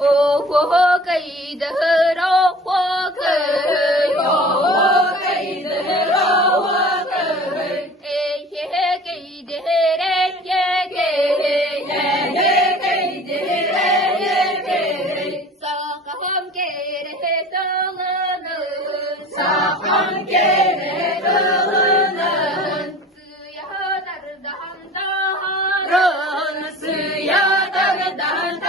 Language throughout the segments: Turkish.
我给的肉，我给我给的肉，我给也给的人也给也给的人也给，撒ham给的生人，撒ham给的生人，只要打着打打人，只要打着打打。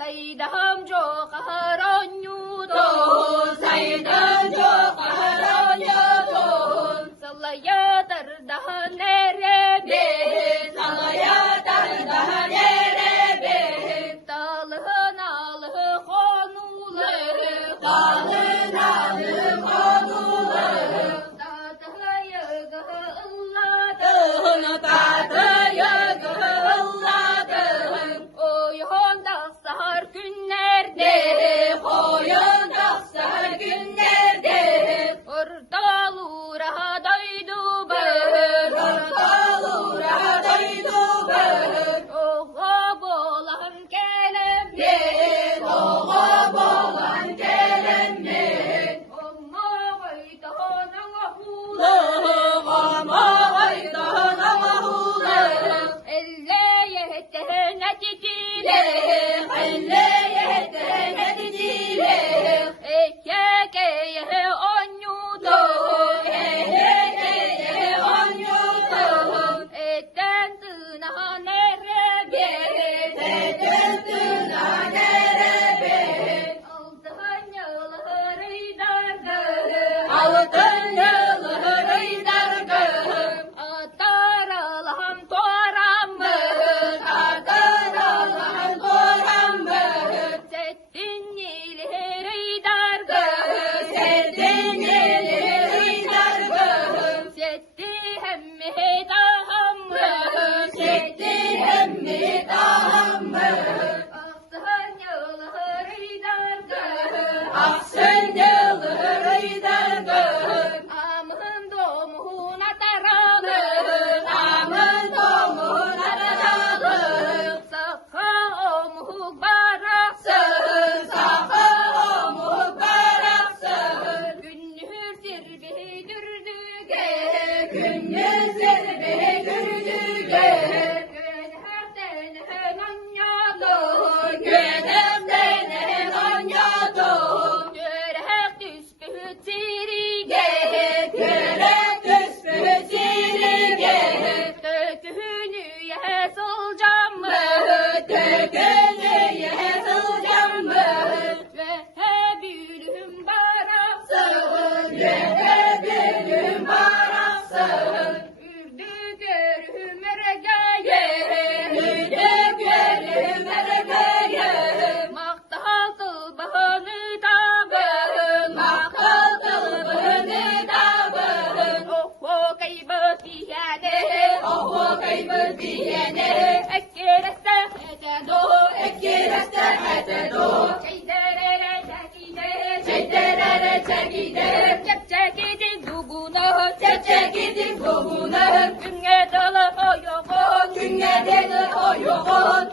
سيدهم جو قهران يودون سيدهم جو قهران يودون صلى يا ترده نربي صلى يا ترده نربي طالهنا له قانوله طالهنا له قانوله تاته يقه الله تهنا تاته يقه الله تهنا o yoğun da sahar günlerde koyun da sahar günlerde ortalura doydu bır ortalura doydu bır oğa bolan kelemle oğa bolan kelemle amma vaytahana hulu amma vaytahana hulu elle yehtehne titile elle yehtehne titile ekeke onyudo ekeke onyudo etten tına nerebe etten tına nerebe altın yılları dargın altın yılları dargın atar Allah'ım toramın atar Allah'ım toramın settin ileri dargın settin ileri dargın setti hemmi dahammın setti hemmi dahammın aksın yılları dargın aksın yılları dargın amın doğumuna taralım amın doğumuna taralım sakha omuh baraksın sakha omuh baraksın günnür zirveyi dürdüge günnür zirveyi dürdüge gönherden hönanyalım gönherden hönanyalım görek düspüt zirige görek düspüt zirige tökünü yesılcam mı tökünü yesılcam mı ve hebülüm baraksın ve hebülüm baraksın ürdü görüm ergeye ürdü görüm ergeye maktal kılbağını dağın maktal kılbağını dağın oh kaybı diyene oh kaybı diyene ekkereste etedo ekkereste etedo çeyderere çekide çeyderere çekide çekidin duguna çekidin duguna günge dalı o yoğun günge dalı o yoğun